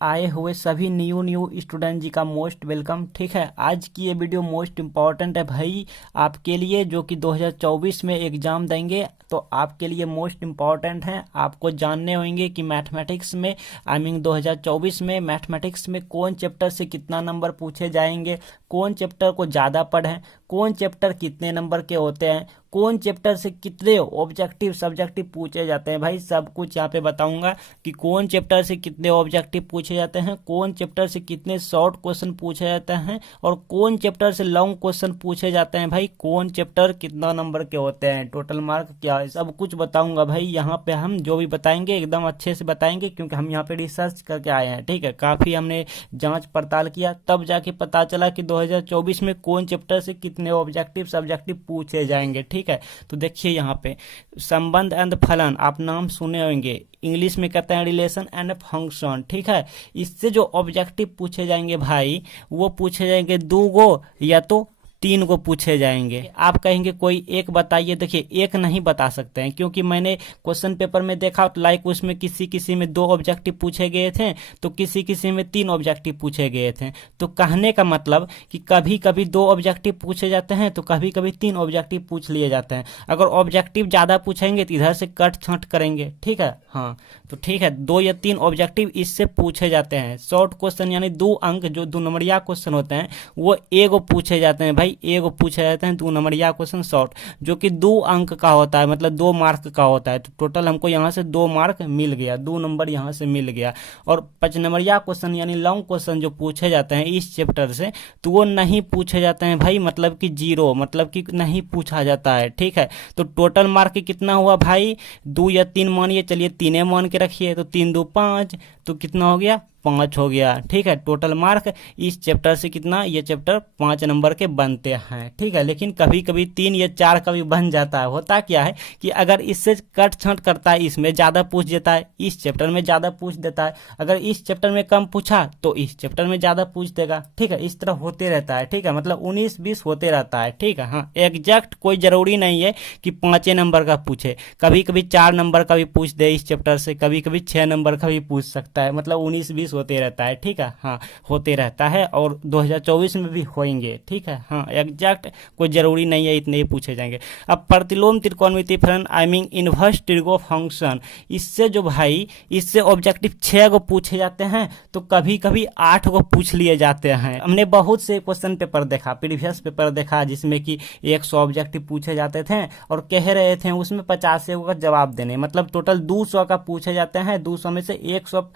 आए हुए सभी न्यू स्टूडेंट जी का मोस्ट वेलकम। ठीक है, आज की ये वीडियो मोस्ट इम्पॉर्टेंट है भाई आपके लिए, जो कि 2024 में एग्जाम देंगे तो आपके लिए मोस्ट इम्पॉर्टेंट है। आपको जानने होंगे कि मैथमेटिक्स में 2024 में मैथमेटिक्स में कौन चैप्टर से कितना नंबर पूछे जाएंगे, कौन चैप्टर को ज़्यादा पढ़ें, कौन चैप्टर कितने नंबर के होते हैं, कौन चैप्टर से कितने ऑब्जेक्टिव सब्जेक्टिव पूछे जाते हैं। भाई सब कुछ यहाँ पे बताऊंगा कि कौन चैप्टर से कितने ऑब्जेक्टिव पूछे जाते हैं, कौन चैप्टर से कितने शॉर्ट क्वेश्चन पूछे जाते हैं और कौन चैप्टर से लॉन्ग क्वेश्चन पूछे जाते हैं। भाई कौन चैप्टर कितना नंबर के होते हैं, टोटल मार्क क्या है, सब कुछ बताऊंगा। भाई यहाँ पे हम जो भी बताएंगे एकदम अच्छे से बताएंगे, क्योंकि हम यहाँ पे रिसर्च करके आए हैं। ठीक है, काफ़ी हमने जाँच पड़ताल किया, तब जाके पता चला कि 2024 में कौन चैप्टर से कितने ऑब्जेक्टिव सब्जेक्टिव पूछे जाएंगे। ठीक है, तो देखिए यहाँ पे संबंध एंड फलन, आप नाम सुने होंगे, इंग्लिश में कहते हैं रिलेशन एंड फंक्शन। ठीक है, इससे जो ऑब्जेक्टिव पूछे जाएंगे भाई वो पूछे जाएंगे 2 गो या तो 3 को पूछे जाएंगे। आप कहेंगे कोई एक बताइए, देखिए एक नहीं बता सकते हैं, क्योंकि मैंने क्वेश्चन पेपर में देखा तो लाइक उसमें किसी किसी में 2 ऑब्जेक्टिव पूछे गए थे तो किसी किसी में 3 ऑब्जेक्टिव पूछे गए थे। तो कहने का मतलब कि कभी कभी 2 ऑब्जेक्टिव पूछे जाते हैं तो कभी कभी 3 ऑब्जेक्टिव पूछ लिए जाते हैं। अगर ऑब्जेक्टिव ज़्यादा पूछेंगे तो इधर से कट छांट करेंगे। ठीक है, हाँ तो ठीक है, 2 या 3 ऑब्जेक्टिव इससे पूछे जाते हैं। शॉर्ट क्वेश्चन यानी 2 अंक जो 2 नंबरिया क्वेश्चन होते हैं वो एगो पूछे जाते हैं। भाई एगो पूछे जाते हैं 2 नंबरिया क्वेश्चन शॉर्ट, जो कि 2 अंक का होता है, मतलब 2 मार्क का होता है। तो टोटल हमको यहाँ से 2 मार्क मिल गया, 2 नंबर यहाँ से मिल गया। और 5 नंबरिया क्वेश्चन यानी लॉन्ग क्वेश्चन जो पूछे जाते हैं इस चैप्टर से तो वो नहीं पूछे जाते हैं भाई, मतलब कि 0, मतलब कि नहीं पूछा जाता है। ठीक है, तो टोटल मार्क कितना हुआ भाई, 2 या 3 मानिए, चलिए 3 मान के रखिए, तो 3 2 5, तो कितना हो गया 5 हो गया। ठीक है, टोटल मार्क इस चैप्टर से कितना, ये चैप्टर 5 नंबर के बनते हैं। ठीक है, लेकिन कभी कभी 3 या 4 का भी बन जाता है। होता क्या है कि अगर इससे कट छांट करता है, इसमें ज़्यादा पूछ देता है, इस चैप्टर में ज़्यादा पूछ देता है, अगर इस चैप्टर में कम पूछा तो इस चैप्टर में ज़्यादा पूछ देगा। ठीक है, इस तरह होते रहता है। ठीक है, मतलब 19-20 होते रहता है। ठीक है, हाँ एग्जैक्ट कोई ज़रूरी नहीं है कि 5 नंबर का पूछे, कभी कभी 4 नंबर का भी पूछ दे इस चैप्टर से, कभी कभी 6 नंबर का भी पूछ सकता है, मतलब 19-20 होते रहता है। ठीक है, हाँ होते रहता है और 2024 में भी होंगे। ठीक है, हाँ एग्जैक्ट कोई जरूरी नहीं है इतने ही पूछे जाएंगे। अब प्रतिलोम त्रिकोणमितीय फलन इनवर्स ट्रिगो फंक्शन, इससे जो भाई इससे ऑब्जेक्टिव 6 को पूछे जाते हैं तो कभी कभी 8 को पूछ लिए जाते हैं। हमने बहुत से क्वेश्चन पेपर देखा, प्रीवियस पेपर देखा, जिसमें कि 100 ऑब्जेक्टिव पूछे जाते थे और कह रहे थे उसमें 50 का जवाब देने, मतलब टोटल 200 का पूछे जाते हैं, 200 में से 100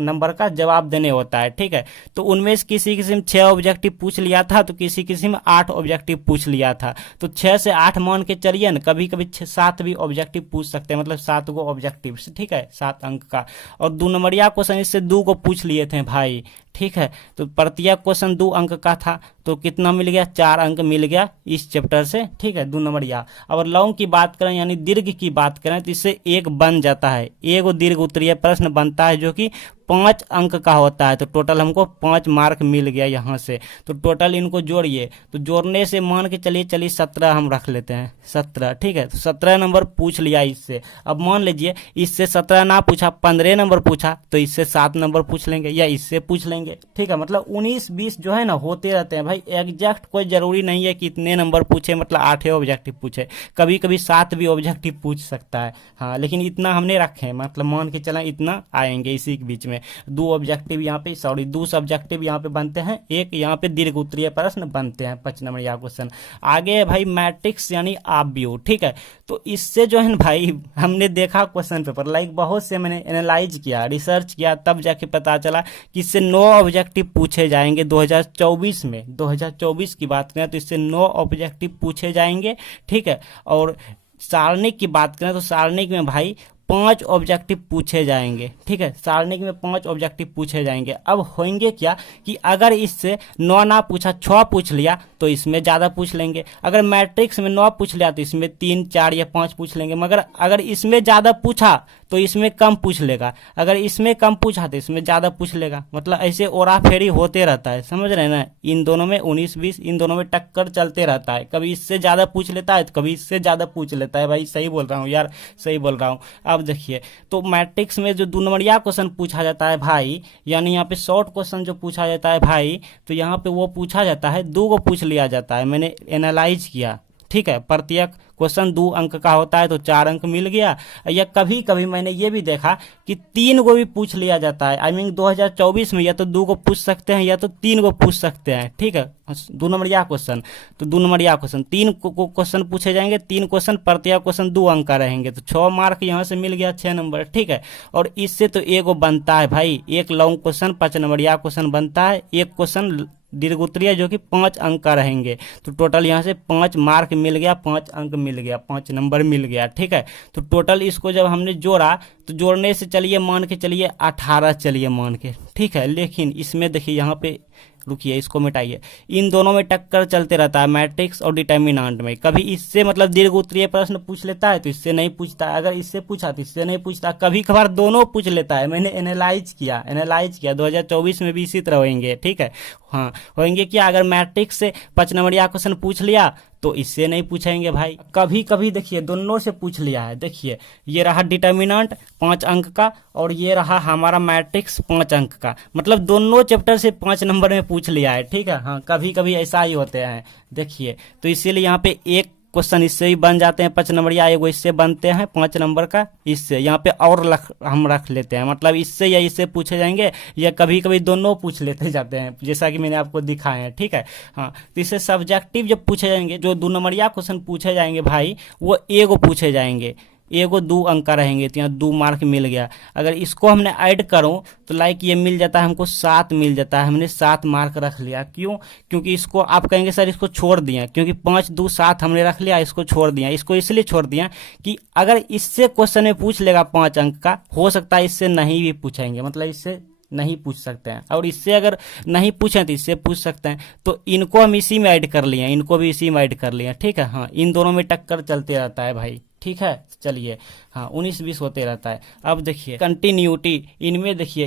नंबर का जवाब देने होता है। ठीक है, तो उनमें से किसी किसी में 6 ऑब्जेक्टिव पूछ लिया था तो किसी किसी में 8 ऑब्जेक्टिव पूछ लिया था। तो 6 से 8 मान के चलिए ना, कभी कभी 7 भी ऑब्जेक्टिव पूछ सकते हैं, मतलब 7 गो ऑब्जेक्टिव। ठीक है, 7 अंक का। और 2 नंबरिया क्वेश्चन इससे 2 को पूछ लिए थे भाई। ठीक है, तो प्रत्येक क्वेश्चन 2 अंक का था, तो कितना मिल गया, 4 अंक मिल गया इस चैप्टर से। ठीक है, 2 नंबरिया। और लॉन्ग की बात करें यानी दीर्घ की बात करें तो इससे 1 बन जाता है, एगो दीर्घ उत्तरीय प्रश्न बनता है जो कि 5 अंक का होता है। तो टोटल हमको 5 मार्क मिल गया यहाँ से। तो टोटल इनको जोड़िए, तो जोड़ने से मान के चलिए 17 हम रख लेते हैं, 17। ठीक है, तो 17 नंबर पूछ लिया इससे। अब मान लीजिए इससे 17 ना पूछा, 15 नंबर पूछा, तो इससे 7 नंबर पूछ लेंगे या इससे पूछ लेंगे। ठीक है, मतलब 19-20 जो है ना होते रहते हैं भाई, एग्जैक्ट कोई जरूरी नहीं है कि इतने नंबर पूछे, मतलब 8 ऑब्जेक्टिव पूछे, कभी कभी 7 भी ऑब्जेक्टिव पूछ सकता है। हाँ, लेकिन इतना हमने रखे, मतलब मान के चला इतना आएंगे इसी के बीच में। 2 ऑब्जेक्टिव यहाँ पे, 2 सब्जेक्टिव यहाँ पे बनते हैं, एक यहाँ पे दीर्घ उत्तरीय प्रश्न बनते हैं 5 नंबर या क्वेश्चन। आगे है भाई मैट्रिक्स यानी आव्यूह। ठीक है, तो इससे जो है ना भाई हमने देखा क्वेश्चन पेपर, लाइक बहुत से मैंने एनालाइज किया, रिसर्च किया, तब जाके पता चला कि इससे 9 ऑब्जेक्टिव पूछे जाएंगे 2024 में। 2024 की बात करें तो इससे 9 ऑब्जेक्टिव पूछे जाएंगे। ठीक है, और सारणिक की बात करें तो सारणिक में भाई 5 ऑब्जेक्टिव पूछे जाएंगे। ठीक है, सारणिक में 5 ऑब्जेक्टिव पूछे जाएंगे। अब होंगे क्या कि अगर इससे 9 ना पूछा, 6 पूछ लिया तो इसमें ज़्यादा पूछ लेंगे। अगर मैट्रिक्स में 9 पूछ लिया तो इसमें 3 4 या 5 पूछ लेंगे। मगर अगर इसमें ज़्यादा पूछा तो इसमें कम पूछ लेगा, अगर इसमें कम पूछा तो इसमें ज़्यादा पूछ लेगा। मतलब ऐसे ओरा फेरी होते रहता है, समझ रहे हैं ना। इन दोनों में 19-20 इन दोनों में टक्कर चलते रहता है, कभी इससे ज़्यादा पूछ लेता है तो कभी इससे ज़्यादा पूछ लेता है। भाई सही बोल रहा हूँ यार, सही बोल रहा हूँ। अब देखिए, तो मैट्रिक्स में जो 2 नंबरिया क्वेश्चन पूछा जाता है भाई, यानी यहाँ पे शॉर्ट क्वेश्चन जो पूछा जाता है भाई, तो यहाँ पे वो पूछा जाता है 2 को पूछ लिया जाता है। मैंने एनालाइज किया, ठीक है। प्रत्येक क्वेश्चन 2 अंक का होता है तो 4 अंक मिल गया। या कभी कभी मैंने ये भी देखा कि 3 को भी पूछ लिया जाता है। आई मीन 2024 में या तो 2 को पूछ सकते हैं या तो 3 को पूछ सकते हैं, ठीक है। 2 नंबरिया क्वेश्चन, तो 2 नंबरिया क्वेश्चन 3 क्वेश्चन पूछे जाएंगे, 3 क्वेश्चन प्रत्येक क्वेश्चन 2 अंक का रहेंगे, तो 6 मार्क यहाँ से मिल गया, 6 नंबर, ठीक है। और इससे तो एक बनता है भाई, एक लॉन्ग क्वेश्चन 5 नंबरिया क्वेश्चन बनता है, एक क्वेश्चन दीर्घ उत्तरीय जो कि 5 अंक का रहेंगे। तो टोटल यहाँ से 5 मार्क मिल गया, 5 अंक मिल गया, 5 नंबर मिल गया, ठीक है। तो टोटल इसको जब हमने जोड़ा तो जोड़ने से चलिए मान के चलिए 18 चलिए मान के, ठीक है। लेकिन इसमें देखिए यहाँ पे, रुकिए इसको मिटाइए, इन दोनों में टक्कर चलते रहता है मैट्रिक्स और डिटर्मिनेंट में। कभी इससे मतलब दीर्घ उत्तरीय प्रश्न पूछ लेता है तो इससे नहीं पूछता है, अगर इससे पूछा तो इससे नहीं पूछता, कभी कभार दोनों पूछ लेता है। मैंने एनालाइज किया 2024 में भी इसी तरह होंगे, ठीक है। हाँ होंगे क्या, अगर मैट्रिक्स से 5 नंबरिया क्वेश्चन पूछ लिया तो इससे नहीं पूछेंगे भाई। कभी कभी देखिए दोनों से पूछ लिया है, देखिए ये रहा डिटर्मिनेंट 5 अंक का और ये रहा हमारा मैट्रिक्स 5 अंक का, मतलब दोनों चैप्टर से 5 नंबर में पूछ लिया है, ठीक है। हाँ कभी कभी ऐसा ही होते हैं, देखिए। तो इसीलिए यहाँ पे एक क्वेश्चन इससे ही बन जाते हैं 5 नंबर, या एगो इससे बनते हैं 5 नंबर का, इससे यहाँ पे और हम रख लेते हैं, मतलब इससे या इससे पूछे जाएंगे, या कभी कभी दोनों पूछ लेते जाते हैं, जैसा कि मैंने आपको दिखाया है, ठीक है। हाँ तो इससे सब्जेक्टिव जब पूछे जाएंगे, जो 2 नंबरिया क्वेश्चन पूछे जाएंगे भाई, वो एगो पूछे जाएंगे, एगो 2 अंक का रहेंगे, तो यहाँ 2 मार्क मिल गया। अगर इसको हमने ऐड करूँ तो लाइक ये मिल जाता है हमको 7 मिल जाता है, हमने 7 मार्क रख लिया। क्यों? क्योंकि इसको आप कहेंगे सर इसको छोड़ दिया, क्योंकि 5 2 7 हमने रख लिया, इसको छोड़ दिया। इसको इसलिए छोड़ दिया कि अगर इससे क्वेश्चन में पूछ लेगा 5 अंक का, हो सकता है इससे नहीं भी पूछेंगे, मतलब इससे नहीं पूछ सकते हैं, और इससे अगर नहीं पूछें तो इससे पूछ सकते हैं। तो इनको हम इसी में ऐड कर लिए, इनको भी इसी में ऐड कर लिए, ठीक है। हाँ इन दोनों में टक्कर चलते रहता है भाई, ठीक है। चलिए हाँ 19-20 होते रहता है। अब देखिए कंटिन्यूटी, इनमें देखिए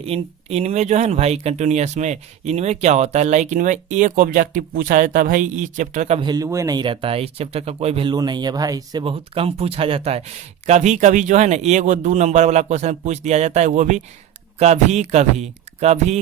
इनमें जो है ना भाई, कंटिन्यूअस में इनमें क्या होता है, लाइक इनमें एक ऑब्जेक्टिव पूछा जाता है भाई, इस चैप्टर का वैल्यू नहीं रहता है, इस चैप्टर का कोई वैल्यू नहीं है भाई, इससे बहुत कम पूछा जाता है। कभी कभी जो है ना 1 और 2 नंबर वाला क्वेश्चन पूछ दिया जाता है, वो भी कभी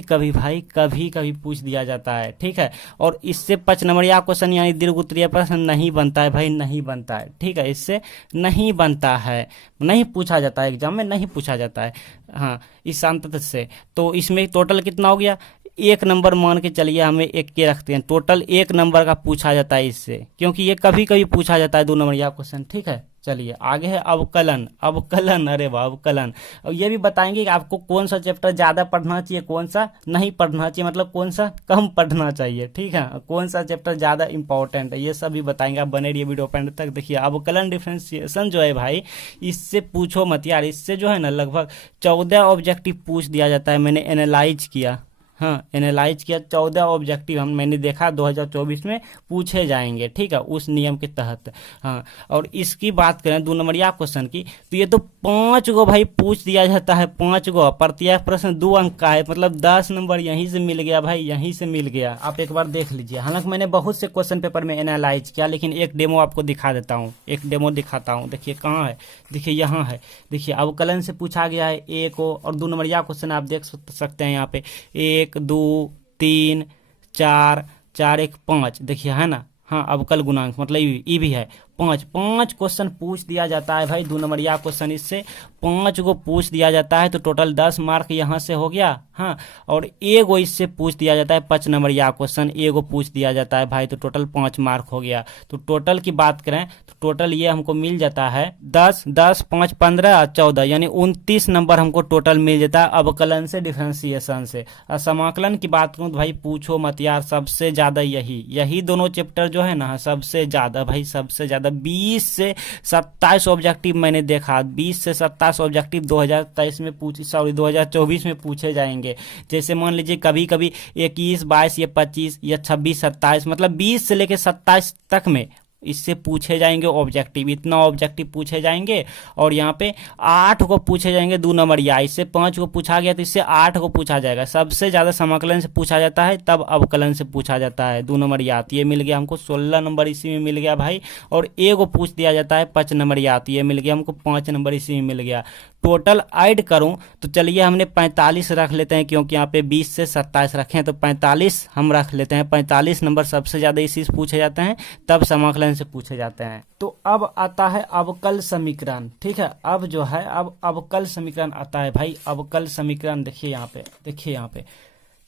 कभी भाई, कभी कभी पूछ दिया जाता है, ठीक है। और इससे 5 नंबरिया क्वेश्चन यानी दीर्घ उत्तरीय प्रश्न नहीं बनता है भाई, नहीं बनता है, ठीक है। इससे नहीं बनता है, नहीं पूछा जाता है, एग्जाम में नहीं पूछा जाता है। हाँ इस शांत से। तो इसमें टोटल कितना हो गया, 1 नंबर मान के चलिए, हमें 1 के रखते हैं, टोटल 1 नंबर का पूछा जाता है इससे, क्योंकि ये कभी कभी पूछा जाता है 2 नंबरिया क्वेश्चन, ठीक है। चलिए आगे है अवकलन, अरे वाह अवकलन। और ये भी बताएंगे कि आपको कौन सा चैप्टर ज़्यादा पढ़ना चाहिए, कौन सा नहीं पढ़ना चाहिए, मतलब कौन सा कम पढ़ना चाहिए, ठीक है। कौन सा चैप्टर ज़्यादा इंपॉर्टेंट है, ये सब भी बताएंगे। आप बने रहिए वीडियो एंड तक। देखिए अवकलन डिफरेंशिएशन जो है भाई, इससे पूछो मत यार, इससे जो है ना लगभग 14 ऑब्जेक्टिव पूछ दिया जाता है। मैंने एनालाइज किया, हाँ एनालाइज किया, 14 ऑब्जेक्टिव मैंने देखा 2024 में पूछे जाएंगे, ठीक है, उस नियम के तहत। हाँ और इसकी बात करें 2 नंबरिया क्वेश्चन की, तो ये तो 5 गो भाई पूछ दिया जाता है, 5 गो, प्रत्येक प्रश्न 2 अंक का है, मतलब 10 नंबर यहीं से मिल गया भाई, यहीं से मिल गया। आप एक बार देख लीजिए। हालांकि मैंने बहुत से क्वेश्चन पेपर में एनालाइज किया, लेकिन एक डेमो आपको दिखा देता हूँ, एक डेमो दिखाता हूँ। देखिए कहाँ है, देखिए यहाँ है, देखिए अवकलन से पूछा गया है 1 और 2 नंबरिया क्वेश्चन आप देख सकते हैं यहाँ पे, 1 2 3 4 4 1 5, देखिए है ना। हाँ अवकल गुणांक मतलब ई भी है, 5 क्वेश्चन पूछ दिया जाता है भाई, 2 नंबरिया क्वेश्चन इससे 5 को पूछ दिया जाता है, तो टोटल 10 मार्क यहाँ से हो गया। हाँ और एगो इससे पूछ दिया जाता है 5 नंबरिया क्वेश्चन, एगो पूछ दिया जाता है भाई, तो टोटल 5 मार्क हो गया। तो टोटल की बात करें तो टोटल ये हमको मिल जाता है 10 10 5 15 14, यानी 29 नंबर हमको टोटल मिल जाता है अवकलन से, डिफरेंशिएशन से। और समाकलन की बात करूँ तो भाई पूछो मत यार, सबसे ज़्यादा यही दोनों चैप्टर जो है ना सबसे ज़्यादा भाई, सबसे ज़्यादा 20 से 27 ऑब्जेक्टिव मैंने देखा, 20 से 27 ऑब्जेक्टिव 2024 में पूछे जाएंगे। जैसे मान लीजिए कभी कभी 21 22 या 25 या 26 27, मतलब 20 से लेकर 27 तक में इससे पूछे जाएंगे ऑब्जेक्टिव, इतना ऑब्जेक्टिव पूछे जाएंगे। और यहाँ पे 8 को पूछे जाएंगे 2 नंबरिया, इससे 5 को पूछा गया तो इससे 8 को पूछा जाएगा। सबसे ज़्यादा समाकलन से पूछा जाता है, तब अवकलन से पूछा जाता है 2 नंबरिया। ये मिल गया हमको 16 नंबर इसी में मिल गया भाई। और ए को पूछ दिया जाता है 5 नंबरिया, ये मिल गया हमको 5 नंबर इसी में मिल गया। टोटल ऐड करूं तो चलिए हमने 45 रख लेते हैं, क्योंकि यहाँ पे 20 से 27 रखें तो 45 हम रख लेते हैं। 45 नंबर सबसे ज़्यादा इसी से पूछे जाते हैं, तब समाकलन से पूछे जाते हैं। तो अब आता है अवकल समीकरण, ठीक है। अब जो है अब अवकल समीकरण आता है भाई। अवकल समीकरण देखिए यहाँ पे, देखिए यहाँ पे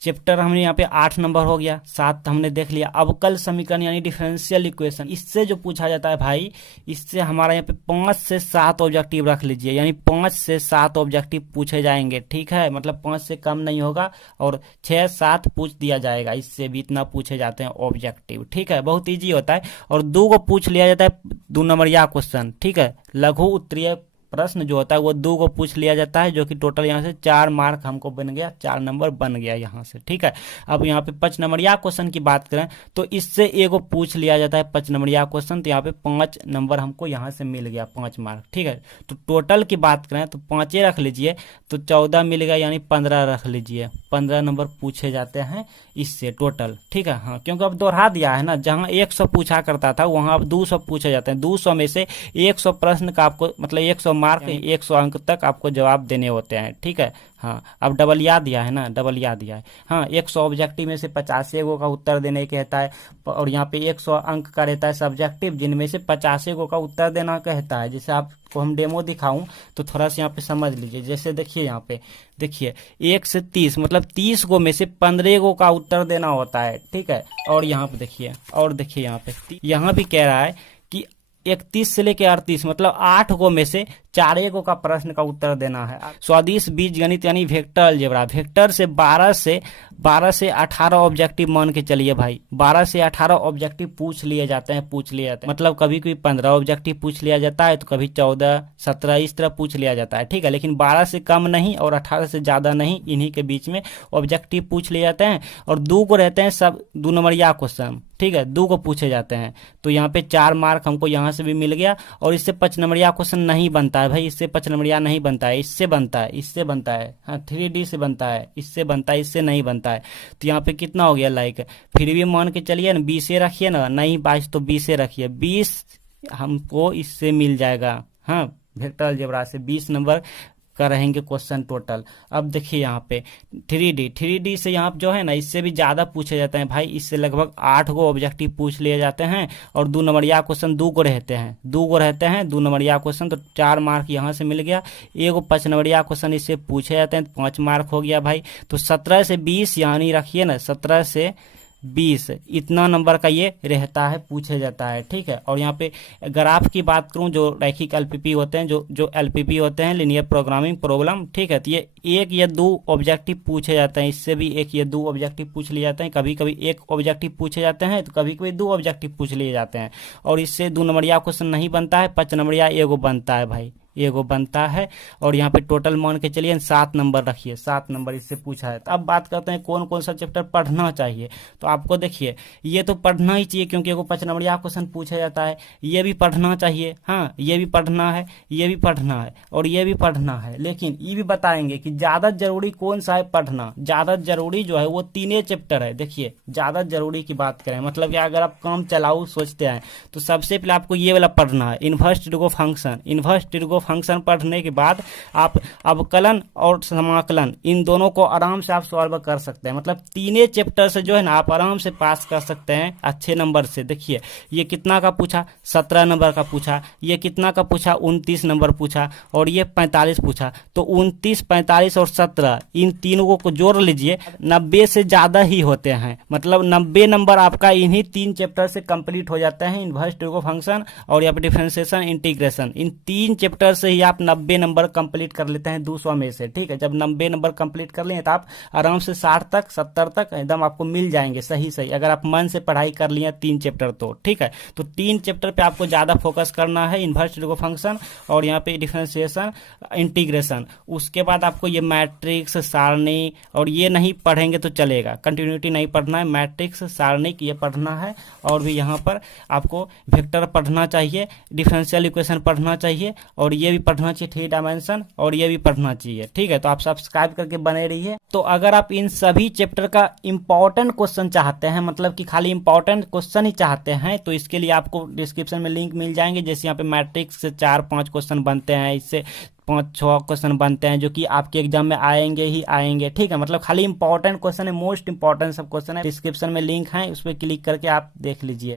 चैप्टर हमने यहाँ पे 8 नंबर हो गया, 7 हमने देख लिया। अवकल समीकरण यानी डिफरेंशियल इक्वेशन, इससे जो पूछा जाता है भाई, इससे हमारा यहाँ पे 5 से 7 ऑब्जेक्टिव रख लीजिए, यानी 5 से 7 ऑब्जेक्टिव पूछे जाएंगे, ठीक है। मतलब 5 से कम नहीं होगा और 6-7 पूछ दिया जाएगा, इससे भी इतना पूछे जाते हैं ऑब्जेक्टिव, ठीक है। बहुत ईजी होता है। और 2 को पूछ लिया जाता है 2 नंबरिया क्वेश्चन, ठीक है। लघु उत्तरीय प्रश्न जो होता है वो 2 को पूछ लिया जाता है, जो कि टोटल यहाँ से 4 मार्क हमको बन गया, 4 नंबर बन गया यहाँ से, ठीक है। अब यहाँ पे 5 नंबरिया क्वेश्चन की बात करें तो इससे ए को पूछ लिया जाता है 5 नंबरिया क्वेश्चन, तो यहाँ पे 5 नंबर हमको यहाँ से मिल गया, 5 मार्क, ठीक है। तो टोटल की बात करें तो 5 रख लीजिए तो 14 मिल गया, यानी 15 रख लीजिए। 15 नंबर पूछे जाते हैं इससे टोटल, ठीक है। हाँ, क्योंकि अब दोहरा दिया है ना, जहाँ 100 पूछा करता था वहाँ अब 200 पूछे जाते हैं। 200 में से 100 प्रश्न का आपको मतलब 100 मार्क 100 अंक तक आपको जवाब देने होते हैं, ठीक है। हाँ, अब डबल याद दिया है ना, डबल याद दिया है। हाँ, 100 ऑब्जेक्टिव में से 85 गो का उत्तर देने कहता है, और यहाँ पे 100 अंक का रहता है सब्जेक्टिव, जिनमें से 85 गो का उत्तर देना कहता है। जैसे आपको हम डेमो दिखाऊं तो थोड़ा सा यहाँ पे समझ लीजिए। जैसे देखिए यहाँ पे, देखिए 1 से 30 मतलब 30 गो में से 15 गो का उत्तर देना होता है, ठीक है। और यहाँ पे देखिए, और देखिए यहाँ पे, यहाँ भी कह रहा है कि 31 से लेके 38 मतलब 8 गो में से 4 गो का प्रश्न का उत्तर देना है। स्वादिश बीजगणित यानी वेक्टर अलजेब्रा, वेक्टर से 12 से 18 ऑब्जेक्टिव मान के चलिए भाई। 12 से 18 ऑब्जेक्टिव पूछ लिए जाते हैं, मतलब कभी कभी 15 ऑब्जेक्टिव पूछ लिया जाता है, तो कभी 14, 17 इस तरह पूछ लिया जाता है, ठीक है। लेकिन 12 से कम नहीं और 18 से ज़्यादा नहीं, इन्हीं के बीच में ऑब्जेक्टिव पूछ लिए जाते हैं। और 2 को रहते हैं सब 2 नंबरिया क्वेश्चन, ठीक है। 2 को पूछे जाते हैं, तो यहाँ पे 4 मार्क हमको यहाँ से भी मिल गया। और इससे 5 नंबरिया क्वेश्चन नहीं बनता है भाई, इससे 5 नंबरिया नहीं बनता है, इससे बनता है, इससे बनता है। हाँ, 3D से बनता है, इससे बनता है, इससे नहीं बनता है। तो यहाँ पे कितना हो गया लाइक, फिर भी मान के चलिए ना 20 रखिए ना, नहीं 22 तो 20 रखिए, 20 हमको इससे मिल जाएगा। हाँ, वेक्टर अलजेब्रा से 20 नंबर का रहेंगे क्वेश्चन टोटल। अब देखिए यहाँ पे 3D से यहाँ जो है ना, इससे भी ज़्यादा पूछे जाते हैं भाई। इससे लगभग 8 गो ऑब्जेक्टिव पूछ लिए जाते हैं। और 2 नंबरिया क्वेश्चन 2 को रहते हैं, 2 नंबरिया क्वेश्चन, तो 4 मार्क यहाँ से मिल गया। 5 नंबरिया क्वेश्चन इससे पूछे जाते हैं, 5 मार्क हो गया भाई। तो 17 से 20 यानी रखिए ना, 17 से 20 इतना नंबर का ये रहता है, पूछे जाता है, ठीक है। और यहाँ पे ग्राफ की बात करूँ, जो रैखिक एलपीपी होते हैं, जो एलपीपी होते हैं, लीनियर प्रोग्रामिंग प्रॉब्लम, ठीक है। तो ये 1 या 2 ऑब्जेक्टिव पूछे जाते हैं, इससे भी 1 या 2 ऑब्जेक्टिव पूछ लिए जाते हैं। कभी कभी 1 ऑब्जेक्टिव पूछे जाते हैं, तो कभी कभी 2 ऑब्जेक्टिव पूछ लिए जाते हैं। और इससे 2 नंबरिया क्वेश्चन नहीं बनता है, 5 नंबरिया एगो बनता है भाई, एगो बनता है। और यहाँ पे टोटल मान के चलिए 7 नंबर रखिए, 7 नंबर इससे पूछा है। तो अब बात करते हैं कौन कौन सा चैप्टर पढ़ना चाहिए। तो आपको देखिए, ये तो पढ़ना ही चाहिए, क्योंकि एगो 5 नंबरिया क्वेश्चन पूछा जाता है। ये भी पढ़ना चाहिए, हाँ, ये भी पढ़ना है, ये भी पढ़ना है, और ये भी पढ़ना है। लेकिन ये भी बताएंगे कि ज़्यादा जरूरी कौन सा है पढ़ना। ज़्यादा जरूरी जो है वो 3 चैप्टर है। देखिए, ज़्यादा जरूरी की बात करें, मतलब कि अगर आप काम चलाऊ सोचते हैं तो सबसे पहले आपको ये वाला पढ़ना है, इन्वर्स ट्रिगो फंक्शन पढ़ने के बाद आप अवकलन और समाकलन इन दोनों को आराम से आप सॉल्व कर सकते हैं। मतलब 3 चैप्टर से जो है ना, आप आराम से पास कर सकते हैं अच्छे नंबर से। देखिए, ये कितना का पूछा, 17 नंबर का पूछा। ये कितना का पूछा, 29 नंबर पूछा। और ये 45 पूछा। तो 29, 45 और 17 इन तीनों को जोड़ लीजिए, 90 से ज्यादा ही होते हैं। मतलब 90 नंबर आपका इन्हीं 3 चैप्टर से कंप्लीट हो जाता है, इन्वर्स ट्रिगो फंक्शन और या डिफरेंशिएशन इंटीग्रेशन। इन 3 चैप्टर सिंपल से ही आप 90 नंबर कंप्लीट कर लेते हैं 200 में से, ठीक है। जब 90 नंबर कंप्लीट कर लेंगे तो आप आराम से 60 तक 70 तक एकदम आपको मिल जाएंगे सही सही, अगर आप मन से पढ़ाई कर लिए 3 चैप्टर तो, ठीक है। तो 3 चैप्टर पे आपको ज़्यादा फोकस करना है, इन्वर्स ट्रिगो फंक्शन और यहाँ पे डिफरेंशिएशन इंटीग्रेशन। उसके बाद आपको ये मैट्रिक्स सारणी और ये नहीं पढ़ेंगे तो चलेगा, कंटिन्यूटी नहीं पढ़ना है, मैट्रिक्स सारणी ये पढ़ना है। और भी यहाँ पर आपको वेक्टर पढ़ना चाहिए, डिफरेंशियल इक्वेशन पढ़ना चाहिए और ये भी पढ़ना चाहिए 3 डायमेंशन और ये भी पढ़ना चाहिए, ठीक है। तो आप सब्सक्राइब करके बने रहिए। तो अगर आप इन सभी चैप्टर का इंपॉर्टेंट क्वेश्चन चाहते हैं, मतलब कि खाली इंपॉर्टेंट क्वेश्चन ही चाहते हैं, तो इसके लिए आपको डिस्क्रिप्शन में लिंक मिल जाएंगे। जैसे यहाँ पे मैट्रिक्स से 4-5 क्वेश्चन बनते हैं, इससे 5-6 क्वेश्चन बनते हैं जो कि आपके एग्जाम में आएंगे ही आएंगे, ठीक है। मतलब खाली इंपॉर्टेंट क्वेश्चन है, मोस्ट इंपॉर्टेंट सब क्वेश्चन है। डिस्क्रिप्शन में लिंक है, उस पर क्लिक करके आप देख लीजिए।